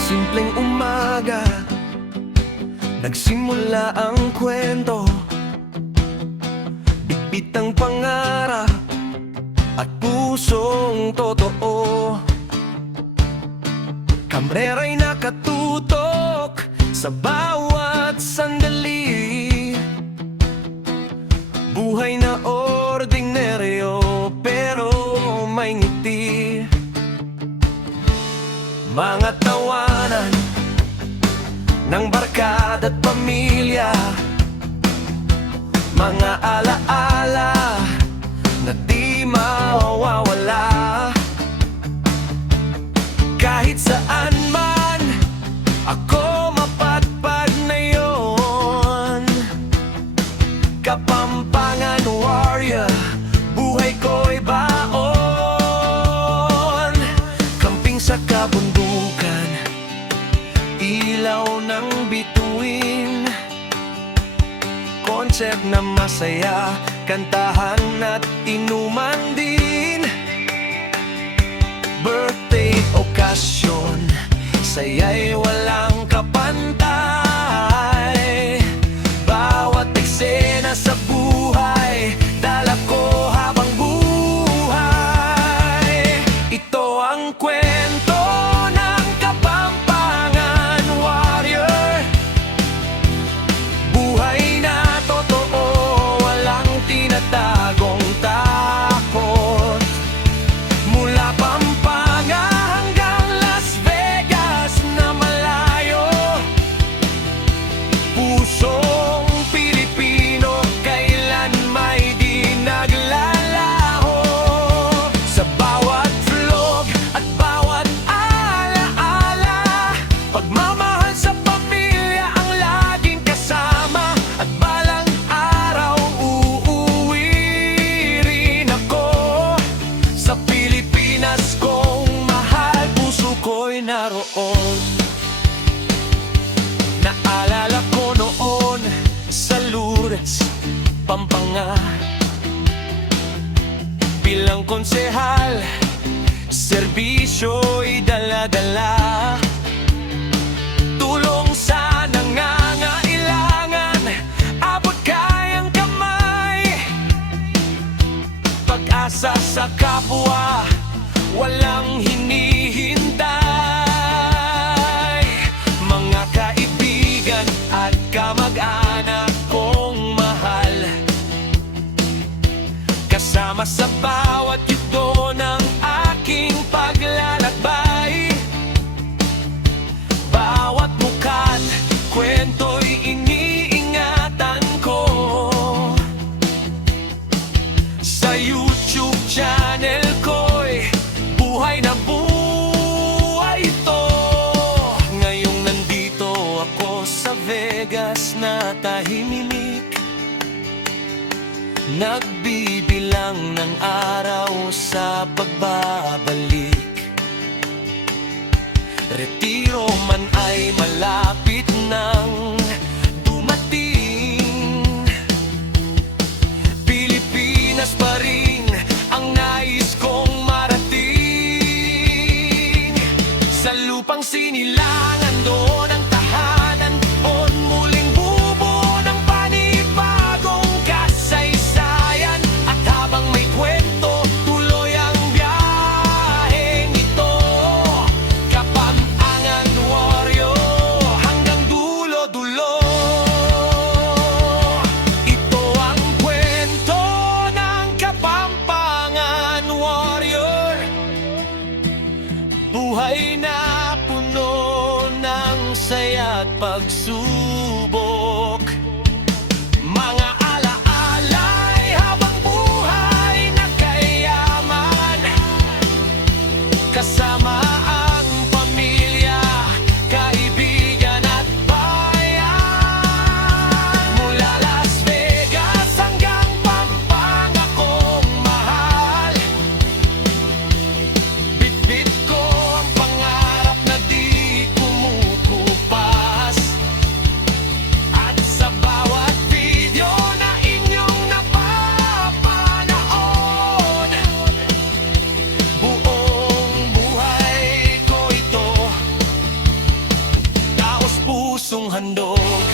simpleng umaga, nagsimula ang kwento. Bitbit ang pangarap at pusong totoo. Kamrera'y nakatutok sa bawat sandali. Buhay na ordinaryo pero may ngiti. Mga tawanan ng barkada at pamilya, mga alaala na di mawawala. Kahit saan man ako mapadpad na yon, Kapampangan warrior, buhay ko'y baon. Kamping sa kabundukan, ilaw ng bituin, konsep na masaya, kantahan at inuman din. Birthday okasyon, saya'y walang kapantay. Bawat eksena sa buhay, dala ko habang buhay. Ito ang kwento ng Kapampangan warrior, buhay na totoo, walang tinatagong takot. Mula Pampanga hanggang Las Vegas na malayo, pusong Pilipino kailan may di naglalaho. Sa bawat vlog at bawat alaala, pagmamahal sa pamilya ang laging kasama. At balang araw uuwi rin ako sa Pilipinas kong mahal, puso ko'y naroon. Naalala ko noon sa Lourdes, Pampanga, bilang konsehal, serbisyo'y dala-dala. Tulong sa nangangailangan, abot kayang kamay. Pag-asa sa kapwa, walang hinihintay. Mga kaibigan at kamag-anak kong mahal, kasama sa bawat yugto ng aking paglalakbay. Bawat muka't kwento'y iniingatan ko. Sa YouTube channel ko'y buhay na buhay ito. Ngayong nandito ako sa Vegas na tahimik, nagbibilang ng araw sa pagbabalik. Retiro man ay malapit nang dumating, Pilipinas pa rin ang nais kong marating. Sa lupang sinilangan, doon ang tahanan, doon muling bubuo ng panibagong kasaysayan. At habang may kwento, tuloy ang biyaheng ito. Kapampangan warrior, hanggang dulo-dulo. Ito ang kwento ng Kapampangan warrior, buhay na puno ng saya at pagsubok. Mga alaala'y habang buhay na kayaman, kasama ang pamilya, kaibigan at bayan. Mula Las Vegas hanggang Pampanga kong mahal, bitbit ko ang pangarap na di kumukupas. iyong handog